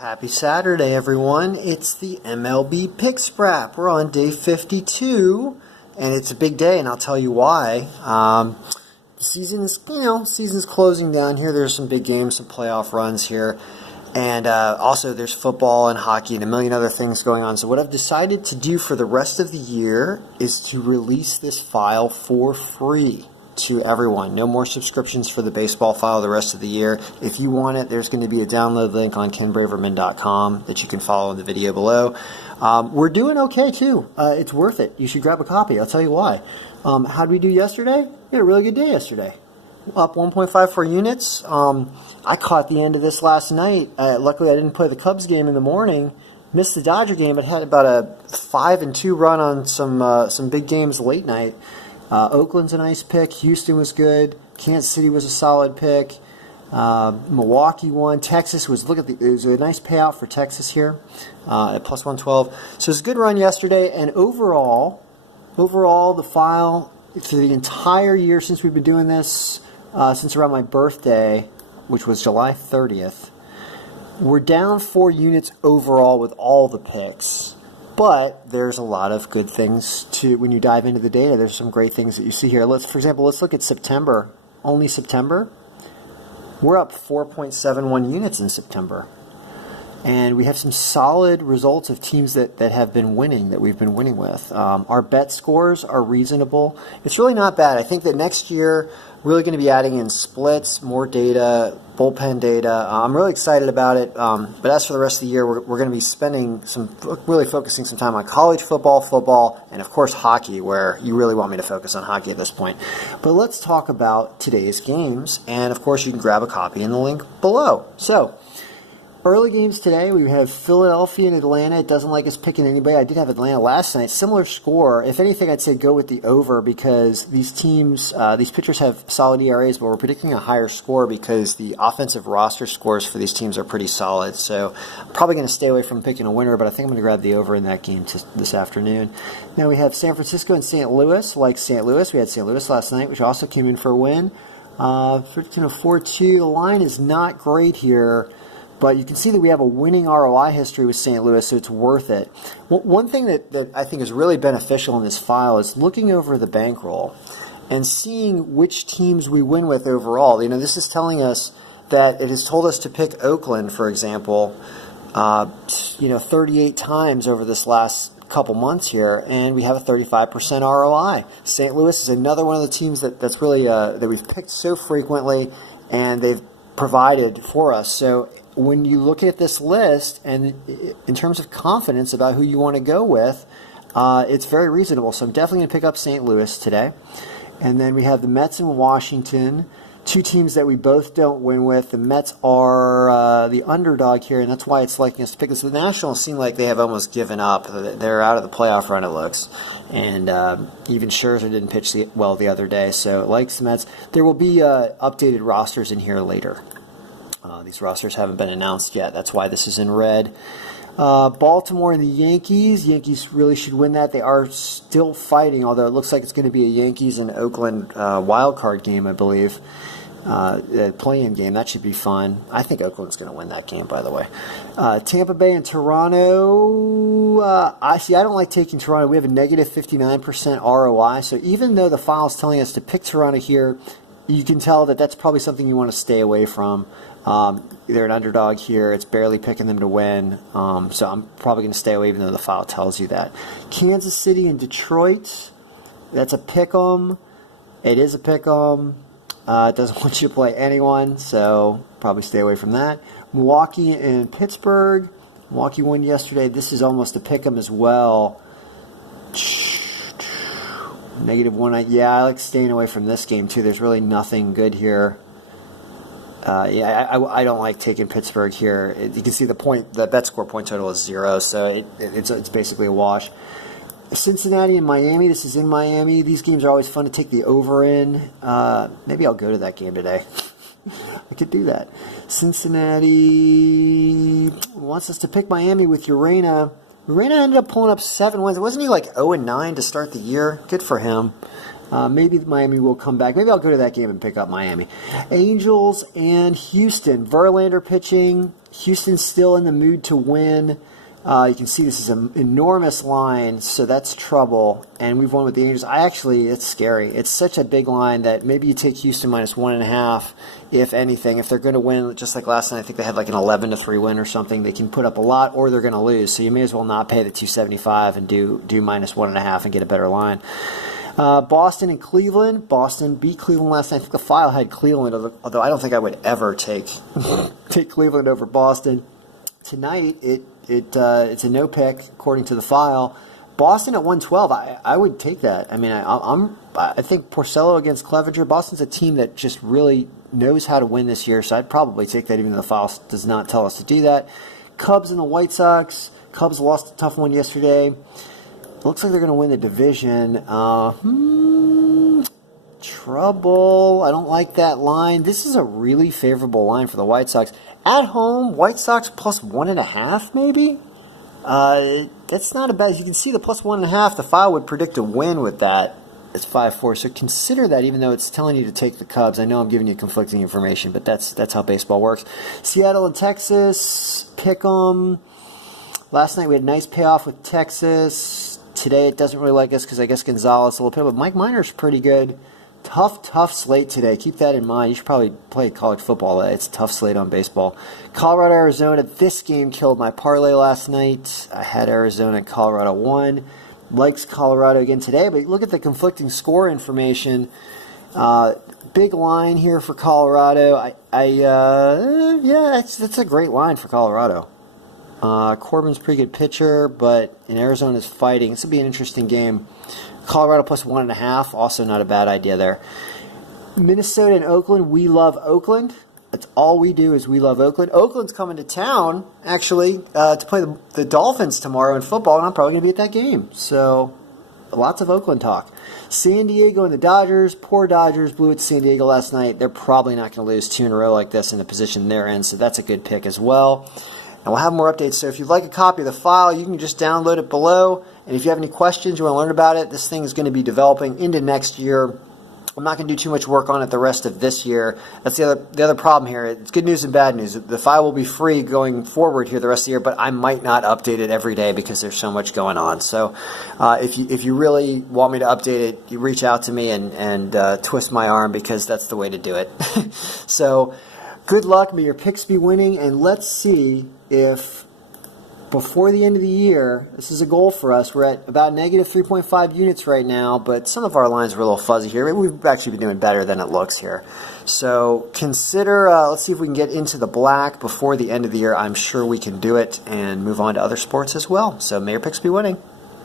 Happy Saturday, everyone. It's the MLB Picks Wrap. We're on day 52, and it's a big day, and I'll tell you why. The season's closing down here. There's some big games, some playoff runs here, and also there's football and hockey and a million other things going on. So what I've decided to do for the rest of the year is to release this file for free to everyone. No more subscriptions for the baseball file the rest of the year. If you want it, there's going to be a download link on kenbraverman.com that you can follow in the video below. We're doing okay too. It's worth it. You should grab a copy. I'll tell you why. How did we do yesterday? We had a really good day yesterday. Up 1.54 units. I caught the end of this last night. Luckily, I didn't play the Cubs game in the morning. Missed the Dodger game, but had about a 5-2 run on some big games late night. Oakland's a nice pick. Houston was good. Kansas City was a solid pick. Milwaukee won. Texas was, it was a nice payout for Texas here at plus 112. So it was a good run yesterday. And overall, the file for the entire year since we've been doing this, since around my birthday, which was July 30th, we're down 4 units overall with all the picks. But there's a lot of good things when you dive into the data. There's some great things that you see here. For example, let's look at September. Only September. We're up 4.71 units in September. And we have some solid results of teams that have been winning, that we've been winning with. Our bet scores are reasonable. It's really not bad. I think that next year, really going to be adding in splits, more data, bullpen data. I'm really excited about it. But as for the rest of the year, we're going to be really focusing some time on college football, and of course hockey, where you really want me to focus on hockey at this point. But let's talk about today's games, and of course you can grab a copy in the link below. So, early games today, we have Philadelphia and Atlanta. It doesn't like us picking anybody. I did have Atlanta last night. Similar score. If anything, I'd say go with the over because these teams, these pitchers have solid ERAs, but we're predicting a higher score because the offensive roster scores for these teams are pretty solid. So I'm probably going to stay away from picking a winner, but I think I'm going to grab the over in that game this afternoon. Now we have San Francisco and St. Louis. Like St. Louis, we had St. Louis last night, which also came in for a win. 4-2. The line is not great here. But you can see that we have a winning ROI history with St. Louis, so it's worth it. One thing that I think is really beneficial in this file is looking over the bankroll and seeing which teams we win with overall. This is telling us that it has told us to pick Oakland, for example, 38 times over this last couple months here, and we have a 35% ROI. St. Louis is another one of the teams that's really that we've picked so frequently, and they've provided for us. So when you look at this list, and in terms of confidence about who you want to go with, it's very reasonable. So I'm definitely going to pick up St. Louis today. And then we have the Mets and Washington, two teams that we both don't win with. The Mets are the underdog here, and that's why it's liking us to pick this. The Nationals seem like they have almost given up. They're out of the playoff run, it looks. And even Scherzer didn't pitch well the other day, so it likes the Mets. There will be updated rosters in here later. These rosters haven't been announced yet. That's why this is in red. Baltimore and the Yankees. Yankees really should win that. They are still fighting, although it looks like it's going to be a Yankees and Oakland wild card game, I believe. Play-in game. That should be fun. I think Oakland's going to win that game, by the way. Tampa Bay and Toronto. I don't like taking Toronto. We have a negative 59% ROI. So even though the file is telling us to pick Toronto here, you can tell that that's probably something you want to stay away from. They're an underdog here. It's barely picking them to win. So I'm probably going to stay away even though the file tells you that. Kansas City and Detroit. That's a pick-em. It is a pick-em. It doesn't want you to play anyone, so probably stay away from that. Milwaukee and Pittsburgh. Milwaukee won yesterday. This is almost a pick-em as well. -1. Yeah, I like staying away from this game too. There's really nothing good here. I don't like taking Pittsburgh here. You can see the bet score point total is 0, so it's basically a wash. Cincinnati and Miami. This is in Miami. These games are always fun to take the over in. Maybe I'll go to that game today. I could do that. Cincinnati wants us to pick Miami with Urena. Urena ended up pulling up 7 wins. Wasn't he like 0-9 to start the year? Good for him. Maybe Miami will come back. Maybe I'll go to that game and pick up Miami. Angels and Houston. Verlander pitching. Houston's still in the mood to win. You can see this is an enormous line, so that's trouble. And we've won with the Angels. It's scary. It's such a big line that maybe you take Houston minus 1.5, if anything. If they're going to win, just like last night, I think they had like an 11-3 win or something. They can put up a lot, or they're going to lose. So you may as well not pay the 275 and do minus 1.5 and get a better line. Boston and Cleveland. Boston beat Cleveland last night. I think the file had Cleveland, although I don't think I would ever take Cleveland over Boston. Tonight, it's a no pick according to the file. Boston at 112. I would take that. I mean, I think Porcello against Clevenger. Boston's a team that just really knows how to win this year, so I'd probably take that, even though the file does not tell us to do that. Cubs and the White Sox. Cubs lost a tough one yesterday. Looks like they're going to win the division. Trouble. I don't like that line. This is a really favorable line for the White Sox. At home, White Sox plus 1.5 maybe? That's not a bad. As you can see, the plus 1.5, the file would predict a win with that. It's 5-4. So consider that, even though it's telling you to take the Cubs. I know I'm giving you conflicting information, but that's how baseball works. Seattle and Texas, pick 'em. Last night we had a nice payoff with Texas. Today it doesn't really like us because I guess Gonzalez a little bit, but Mike Minor's pretty good. Tough slate today. Keep that in mind. You should probably play college football. It's a tough slate on baseball. Colorado, Arizona. This game killed my parlay last night. I had Arizona, Colorado 1. Likes Colorado again today, but look at the conflicting score information. Big line here for Colorado. That's a great line for Colorado. Corbin's a pretty good pitcher, but in Arizona's fighting. This will be an interesting game. Colorado plus 1.5, also not a bad idea there. Minnesota and Oakland, we love Oakland. That's all we do is we love Oakland. Oakland's coming to town, actually, to play the Dolphins tomorrow in football, and I'm probably going to be at that game. So, lots of Oakland talk. San Diego and the Dodgers. Poor Dodgers blew it to San Diego last night. They're probably not going to lose 2 in a row like this in the position they're in, so that's a good pick as well. And we'll have more updates. So if you'd like a copy of the file, you can just download it below. And if you have any questions, you want to learn about it, this thing is going to be developing into next year. I'm not going to do too much work on it the rest of this year. That's the other problem here. It's good news and bad news. The file will be free going forward here the rest of the year, but I might not update it every day because there's so much going on. So if you really want me to update it, you reach out to me and twist my arm, because that's the way to do it. So good luck. May your picks be winning, and let's see if before the end of the year, this is a goal for us. We're at about negative 3.5 units right now, but some of our lines were a little fuzzy here. Maybe we've actually been doing better than it looks here. So consider, let's see if we can get into the black before the end of the year. I'm sure we can do it and move on to other sports as well. So may your picks be winning.